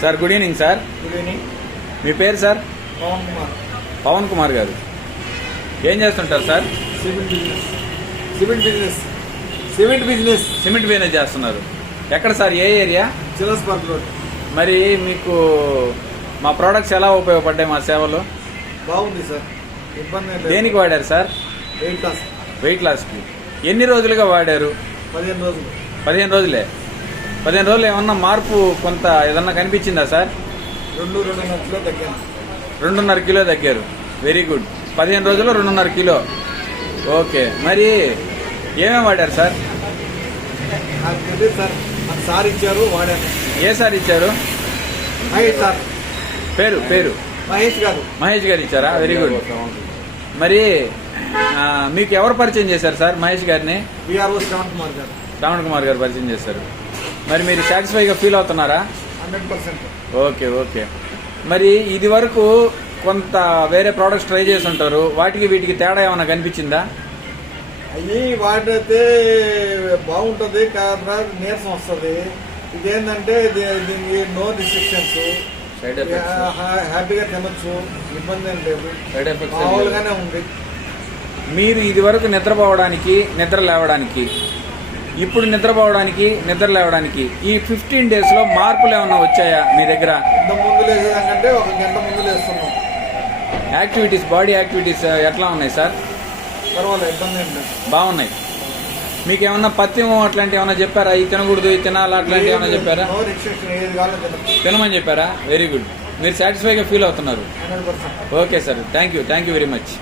Sir good evening sir. Good evening. మీ పేరు sir? Pavan Kumar. Pavan Kumar గారు ఏం చేస్తుంటారు sir? Cement business. Cement business. Cement business. Cement business చేస్తున్నారు. ఎక్కడ సార్, ఏ ఏరియా? చిలస్పర్క్ రోడ్. మరి మీకు మా ప్రోడక్ట్స్ ఎలా ఉపయోగపడ్డాయి, మా సేవలు? బాగుంది సార్, ఇబ్బంది ఏం లేదు. దేనికి వాడారు సార్? Weight loss. వెయిట్ లాస్కి. ఎన్ని రోజులుగా వాడారు? 15 రోజులు. 15 రోజులే. 15 రోజులు ఏమన్నా మార్పు కొంత ఏదన్నా కనిపించిందా సార్? 2.5 కిలో తగ్గాను. 2.5 కిలో తగ్గారు. Very good. 15 రోజుల్లో 2.5 కిలో. ఓకే, మరి ఏమేమి వాడారు సార్? నాకు తెలియదు సార్, నాకు సార్ ఇచ్చారు, వాడాను. ఏ సార్ ఇచ్చారు? మహేష్ సార్. పేరు పేరు మహేష్ గారు. మహేష్ గారు ఇచ్చారా? Very good. మరి మీకు ఎవరు పరిచయం చేశారు సార్ మహేష్ గారిని? బీఆర్ఓ శ్రవణ్ కుమార్ గారు. శ్రవణ్ కుమార్ గారు పరిచయం చేశారు. మరి మీరు సాటిస్ఫైగా ఫీల్ అవుతున్నారా? 100%. Okay okay. మరి ఇది వరకు కొంత వేరే ప్రోడక్ట్స్ ట్రై చేసి ఉంటారు, వాటికి వీటికి తేడా ఏమైనా కనిపించిందా? అవి వాడితే బాగుంటుంది, కాదు నీరసం వస్తుంది. ఇదేంటంటే దీనికి నో రిస్ట్రిక్షన్స్, సైడ్ ఎఫెక్ట్స్, హ్యాపీగా తినొచ్చు, ఇబ్బంది ఏం లేదు, సైడ్ ఎఫెక్ట్స్ మామూలుగానే ఉంది. మీరు ఇది వరకు నిద్రపోవడానికి, నిద్ర లేవడానికి, ఇప్పుడు నిద్రపోవడానికి, నిద్ర లేవడానికి ఈ 15 డేస్లో మార్పులు ఏమైనా వచ్చాయా మీ దగ్గర? ఇంత ముందు లేసేదాకంటే 1 గంట ముందు లేస్తున్నాం. యాక్టివిటీస్, బాడీ యాక్టివిటీస్ ఎట్లా ఉన్నాయి సార్? పర్వాలేదు, ఇబ్బంది ఏం లేదు, బాగున్నాయి. మీకు ఏమన్నా పథ్యం అట్లాంటివి ఏమైనా చెప్పారా? ఇది తినకూడదు, ఇది తినాలా, అట్లాంటివి ఏమైనా చెప్పారా? నో రిస్ట్రిక్షన్, ఏది కావాలో తినమని చెప్పారా? Very good. మీరు సాటిస్ఫైగా ఫీల్ అవుతున్నారు. 100%. Okay sir, thank you very much.